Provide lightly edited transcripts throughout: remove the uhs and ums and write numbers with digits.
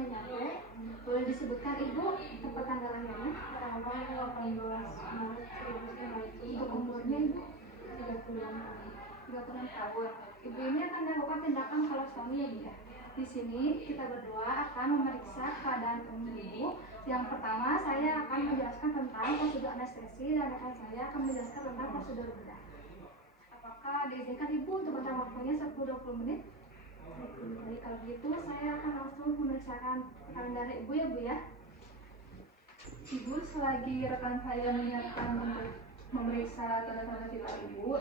udah nyampe. Boleh disebutkan Ibu tempat tanggal lahirnya? Tanggal 18 Maret 1900. Untuk umurnya Ibu? 36 tahun. Ibu ini akan melakukan tindakan kolostomi ya Bu ya. Di sini kita berdua akan memeriksa keadaan Ibu. Yang pertama saya akan menjelaskan tentang prosedur anestesi dan rekan saya akan menjelaskan tentang prosedur bedah. Apakah diizinkan Ibu untuk rentang waktunya 10-20 menit? Jadi kalau gitu saya akan langsung memeriksakan tekanan darah Ibu ya Bu ya. Ibu, selagi rekan saya menyiapkan untuk memeriksa tanda-tanda vital Ibu,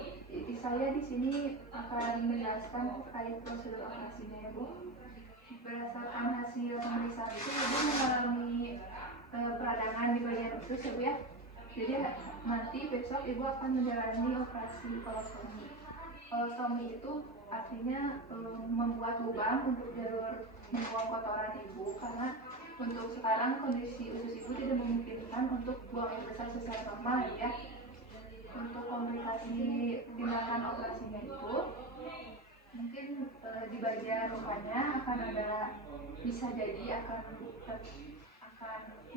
saya di sini akan menjelaskan terkait prosedur operasinya ya Bu. Berdasarkan hasil pemeriksaan itu, Ibu mengalami peradangan di bagian usus ya Bu ya. Jadi nanti besok Ibu akan menjalani operasi kolostomi. Kolostomi itu artinya membuat lubang untuk jalur membuang kotoran Ibu, karena untuk sekarang kondisi usus Ibu tidak memungkinkan untuk buang air besar secara normal ya. Untuk komplikasi tindakan operasinya itu mungkin di bagian rupanya akan ada, bisa jadi akan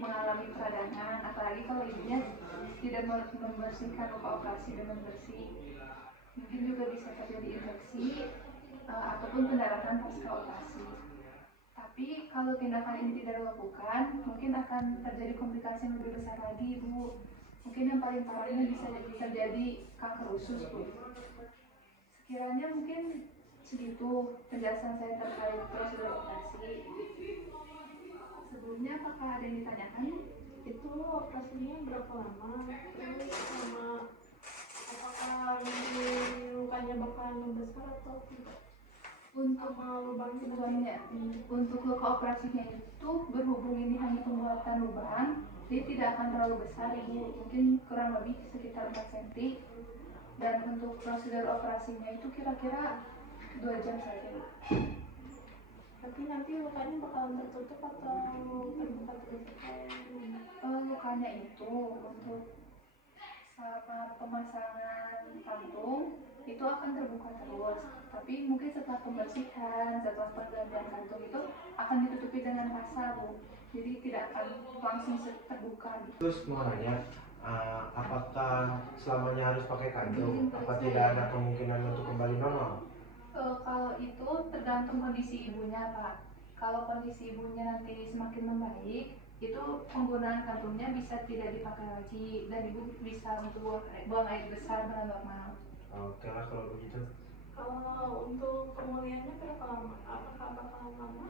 mengalami peradangan, apalagi kalau ibunya tidak membersihkan luka operasi dengan bersih. Mungkin juga bisa terjadi infeksi ataupun pendarahan pasca operasi. Tapi kalau tindakan ini tidak dilakukan, mungkin akan terjadi komplikasi yang lebih besar lagi Bu. Mungkin yang paling parahnya bisa terjadi kanker usus Bu. Sekiranya mungkin segitu penjelasan saya terkait prosedur operasi. Sebelumnya apakah ada yang ditanyakan? Itu operasinya berapa lama? Terus sama apakah lukanya bakalan membesar atau tidak? Untuk lubangnya untuk luka operasinya itu berhubung ini hanya pembuatan lubang, dia tidak akan terlalu besar Ibu, mungkin kurang lebih sekitar 4 cm. Dan untuk prosedur operasinya itu kira-kira 2 jam saja. Tapi nanti lukanya bakalan tertutup atau terbuka terus? Lukanya itu untuk saat pemasangan kantung itu akan terbuka terus, tapi mungkin setelah pembersihan, setelah penggantian kantung itu akan ditutupi dengan pasta Bu, jadi tidak akan langsung terbuka gitu. Terus mau nanya, apakah selamanya harus pakai kantung? Apa tidak ada kemungkinan untuk kembali normal? Kalau itu tergantung kondisi ibunya Pak. Kalau kondisi ibunya nanti semakin membaik, itu penggunaan kantungnya bisa tidak dipakai lagi dan ibu bisa untuk buang air besar dengan normal. Oke lah kalau begitu. Kalau untuk pemulihannya berapa lama? Apakah bakalan lama?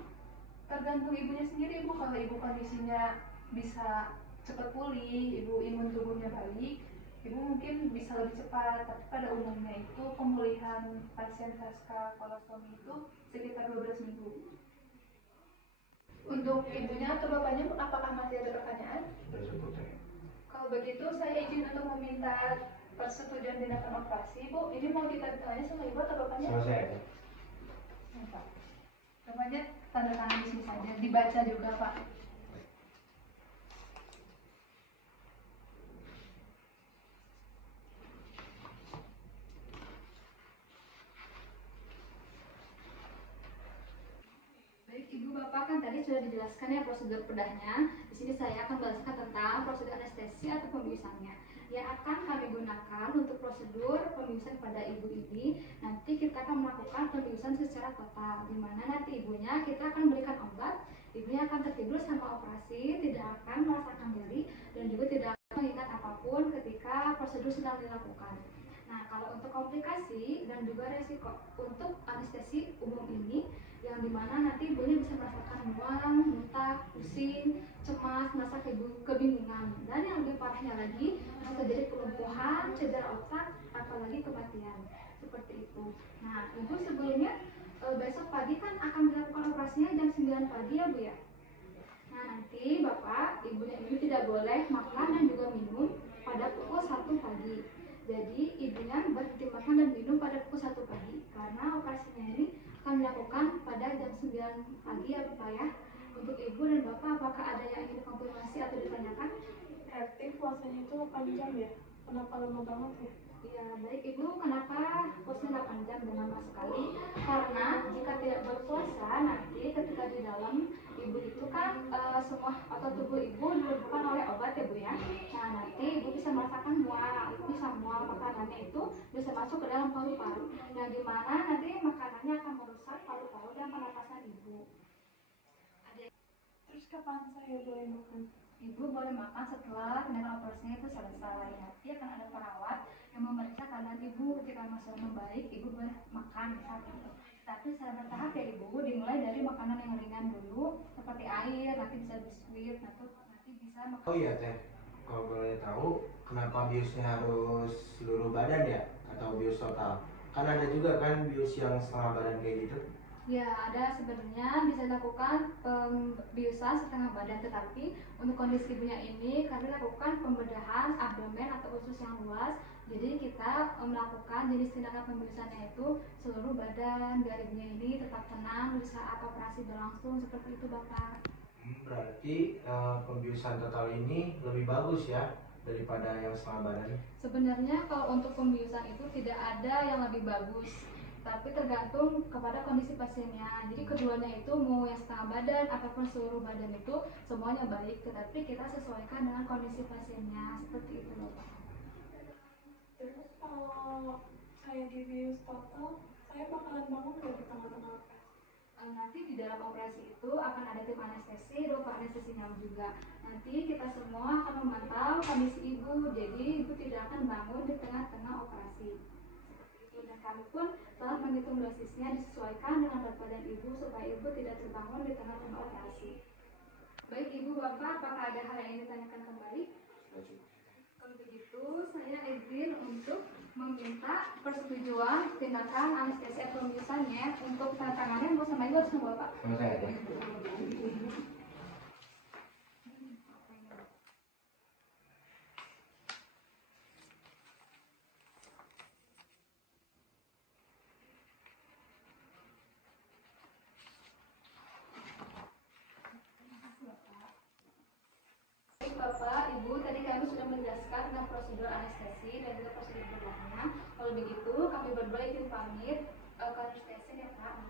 Tergantung ibunya sendiri Bu. Kalau ibu kondisinya bisa cepat pulih, ibu imun tubuhnya baik, ibu mungkin bisa lebih cepat. Tapi pada umumnya itu pemulihan pasien pasca kolostomi itu sekitar 12 minggu. Untuk ibunya atau bapaknya apakah masih ada pertanyaan? Sudah cukup ya. Kalau begitu saya izin untuk meminta persetujuan tindakan operasi Bu. Ini mau ditanya sama ibu atau bapaknya? Selesai aja. Pak. Bapaknya tanda tangan di sini saja, dibaca juga Pak. Ibu Bapak kan tadi sudah dijelaskan ya prosedur bedahnya. Di sini saya akan menjelaskan tentang prosedur anestesi atau pembiusannya. Yang akan kami gunakan untuk prosedur pembiusan pada ibu ini, nanti kita akan melakukan pembiusan secara total, di mana nanti ibunya kita akan berikan obat, ibunya akan tertidur sama operasi, tidak akan merasakan nyeri dan juga tidak akan mengingat apapun ketika prosedur sedang dilakukan. Nah, kalau untuk komplikasi dan juga resiko untuk anestesi umum ini, yang dimana nanti ibunya bisa merasakan mual, muntah, pusing, cemas, merasa kebingungan, dan yang lebih parahnya lagi bisa terjadi kelumpuhan, cedera otak, apalagi kematian seperti itu. Nah, ibu sebelumnya besok pagi kan akan dilakukan operasinya jam 9 pagi ya Bu ya. Nah, nanti Bapak, ibunya ini tidak boleh makan dan juga minum pada pukul 1 pagi. Jadi ibunya berhenti makan dan minum pada pukul 1 pagi, karena operasinya ini akan dilakukan pada jam 9 pagi ya Bapak ya. Untuk ibu dan Bapak, apakah ada yang ingin konfirmasi atau ditanyakan? Berarti puasanya itu 8 jam ya? Kenapa lama banget ya? Ya, baik Ibu, kenapa puasanya 8 jam dan lama sekali? Karena jika tidak berpuasa, nanti ketika di dalam ibu itu semua otot tubuh ibu dilumpuhkan oleh obat ya Bu ya. Nah nanti ibu bisa merasakan mual, ibu bisa mual, makanannya itu bisa masuk ke dalam paru-paru, yang dimana nanti makanannya akan merusak paru-paru dan pernapasan ibu. Terus kapan saya boleh makan? Ibu boleh makan setelah tindakan operasinya itu selesai. Nanti akan ada perawat yang memeriksa keadaan ibu. Ketika masih membaik, ibu boleh makan saat itu. Tapi secara bertahap ya ibu, dimulai dari makanan yang ringan dulu, seperti air, nanti bisa biskuit, nanti bisa makan. Oh iya Teh, kalau boleh tahu kenapa biusnya harus seluruh badan ya atau bius total? Kan ada juga kan bius yang setengah badan kayak gitu. Ya, ada sebenarnya bisa dilakukan pembiusan setengah badan, tetapi untuk kondisi ibunya ini kami lakukan pembedahan abdomen atau usus yang luas. Jadi kita melakukan jenis tindakan pembiusannya itu seluruh badan biar ibunya ini tetap tenang di saat operasi berlangsung, seperti itu Bapak. Berarti pembiusan total ini lebih bagus ya daripada yang setengah badan. Sebenarnya kalau untuk pembiusan itu tidak ada yang lebih bagus, tapi tergantung kepada kondisi pasiennya. Jadi keduanya itu mau yang setengah badan ataupun seluruh badan itu semuanya baik, tetapi kita sesuaikan dengan kondisi pasiennya, seperti itu Bapak. Terus kalau saya dibius total, saya bakalan bangun nggak di tengah-tengah operasi? Nanti di dalam operasi itu akan ada tim anestesi, dokter anestesinya juga. Nanti kita semua akan memantau kondisi ibu, jadi ibu tidak akan bangun di tengah-tengah operasi. Dan kami pun telah menghitung dosisnya disesuaikan dengan berat badan ibu supaya ibu tidak terbangun di tengah-tengah operasi. Baik ibu bapak, apakah ada hal yang ingin ditanyakan kembali? Kalau begitu saya izin untuk meminta persetujuan tindakan anestesi pembiusannya untuk tanda tangannya mau sama ibu atau sama bapak? Sama saya Teh. Bapak, Ibu, tadi kami sudah menjelaskan tentang prosedur anestesi dan juga prosedur berlahnya. Kalau begitu, kami berdua izin pamit ke anestesi ya Pak.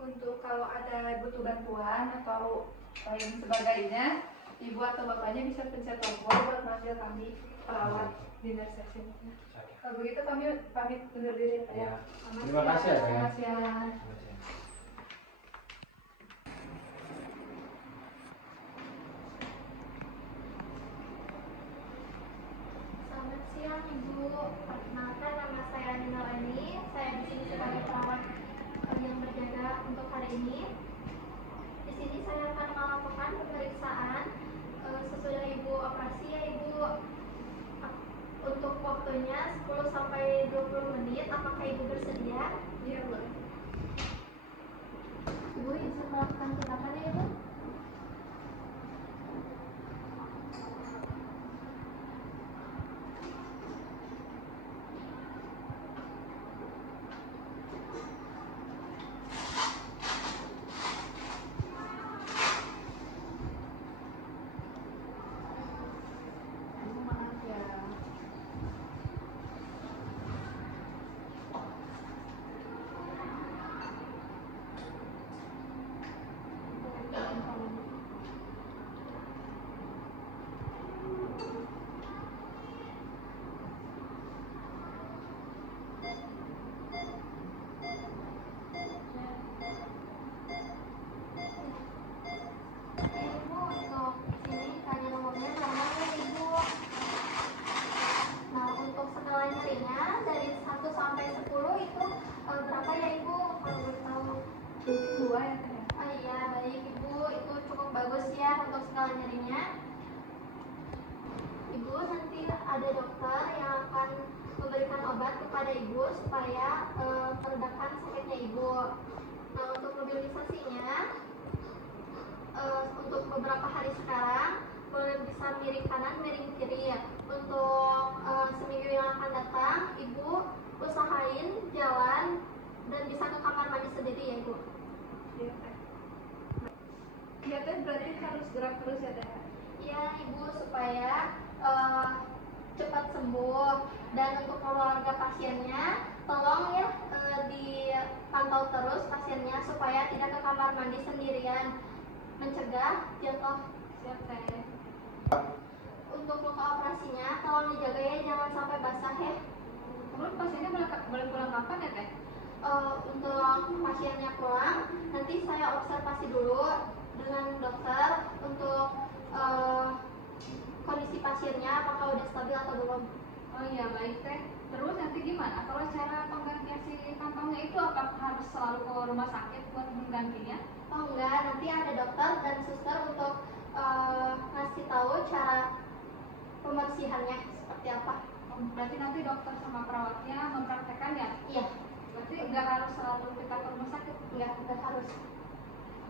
Untuk kalau ada butuh bantuan atau yang sebagainya, Ibu atau Bapaknya bisa pencet tombol buat manggil kami perawat di anestesi. Kalau begitu kami pamit undur diri Pak ya. Terima kasih ya Teh. Selamat siang. Selamat siang Ibu. Perkenalkan nama saya Nina Leni. Saya di sini sebagai perawat yang berjaga untuk hari ini. Di sini saya akan melakukan pemeriksaan sesudah Ibu operasi ya Ibu. Untuk waktunya 10 sampai 20 menit. Apakah Ibu bersedia? Iya boleh. Ibu izin melakukan tindakan ya Ibu. Maaf ya. Ibu untuk sini tanya nomornya normal ya Ibu. Nah untuk skala nyerinya dari 1 sampai 10 itu berapa ya Ibu? Kalau boleh tahu. 2 ya Teh. Oh iya baik Ibu, itu cukup bagus ya untuk skala nyerinya. Ibu nanti ada dokter yang akan memberikan obat kepada Ibu supaya meredakan sakitnya Ibu. Nah untuk mobilisasinya untuk beberapa hari sekarang boleh bisa miring kanan, miring kiri. Untuk seminggu yang akan datang, Ibu usahain jalan dan bisa ke kamar mandi sendiri ya Ibu. Iya Teh. Iya Teh, berarti harus gerak terus ya Teh. Iya Ibu supaya cepat sembuh. Dan untuk keluarga pasiennya tolong ya dipantau terus pasiennya supaya tidak ke kamar mandi sendirian, mencegah jatuh Siap teh. Untuk luka operasinya tolong dijaga ya, jangan sampai basah ya. Terus pasiennya boleh pulang kapan ya teh? Untuk pasiennya pulang, nanti saya observasi dulu dengan dokter untuk kondisi pasiennya apakah udah stabil atau belum. Oh iya baik teh. Terus nanti gimana kalau cara penggantian si kantongnya itu, apakah harus selalu ke rumah sakit buat menggantinya? Oh enggak, nanti ada dokter dan suster untuk ngasih tahu cara pembersihannya seperti apa. Oh, berarti nanti dokter sama perawatnya mempraktekkan ya? Iya, Berarti nggak harus selalu kita ke rumah sakit? enggak harus.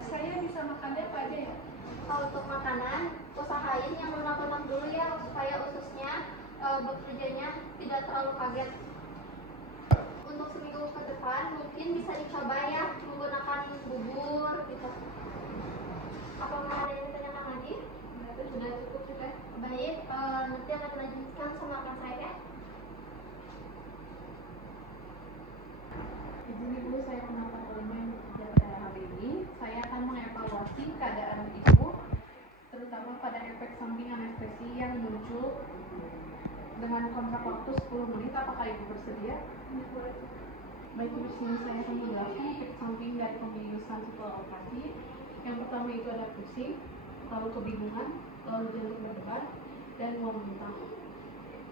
Saya bisa makannya apa aja ya? Kalau untuk makanan, usahain yang lunak-lunak dulu ya supaya ususnya bekerjanya tidak terlalu kaget. Untuk seminggu ke depan mungkin bisa dicoba ya menggunakan bubur gitu. Apa mau ada yang ditanyakan lagi? Berarti sudah cukup sih teh. Baik, nanti akan dilanjutkan sama rekan saya ya. Izin Ibu, saya pendapat umum pada hari ini. Saya akan mengevaluasi keadaan Ibu, terutama pada efek samping anestesi yang muncul dengan kontrak waktu 10 menit. Apakah Ibu bersedia? Baik, di sini saya akan menjelaskan efek samping dari pembiusan setelah operasi. Yang pertama itu ada pusing, lalu kebingungan, lalu jantung berdebar, dan mual muntah.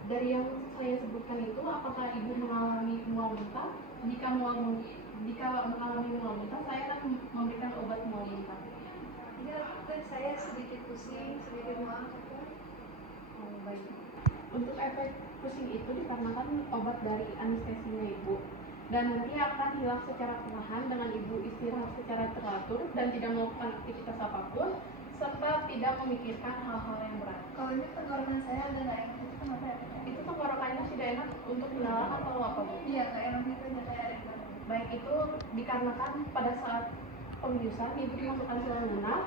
Dari yang saya sebutkan itu, apakah Ibu mengalami mual muntah? Jika mengalami mual muntah, saya akan memberikan obat mual muntah. Iya, saya sedikit pusing, sedikit mual. Oh, baik. Untuk efek pusing itu dikarenakan obat dari anestesinya Ibu, dan nanti akan hilang secara perlahan dengan Ibu istirahat secara teratur dan tidak melakukan aktivitas apapun, serta tidak memikirkan hal-hal yang berat. Kalau ini tenggorokan saya agak nggak enak, itu kenapa ya? Itu tenggorokannya tidak enak untuk menalar atau apa Bu? Iya, nggak enak gitu, kayak ada yang berat. Baik, itu dikarenakan pada saat pembiusan Ibu dimasukkan seluruh,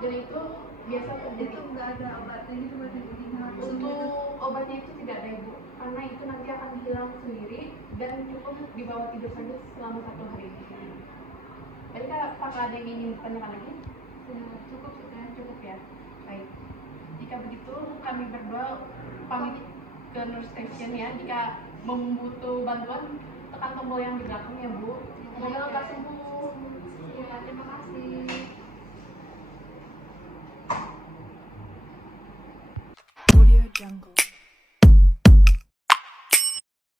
dan itu biasa terjadi. Itu nggak ada obatnya gitu buat dibikin langsung Untuk gitu. obatnya itu tidak ada Ibu, karena itu nanti akan hilang sendiri dan cukup dibawa tidur saja selama 1 hari. Jadi apakah ada yang ingin ditanyakan lagi? Cukup sih teh. Cukup ya. Baik. Jika begitu kami berdua pamit ke nurse station ya. Jika membutuh bantuan tekan tombol yang di belakang ya Bu. Semoga lekas sembuh. Ya, terima kasih. Audio Jungle.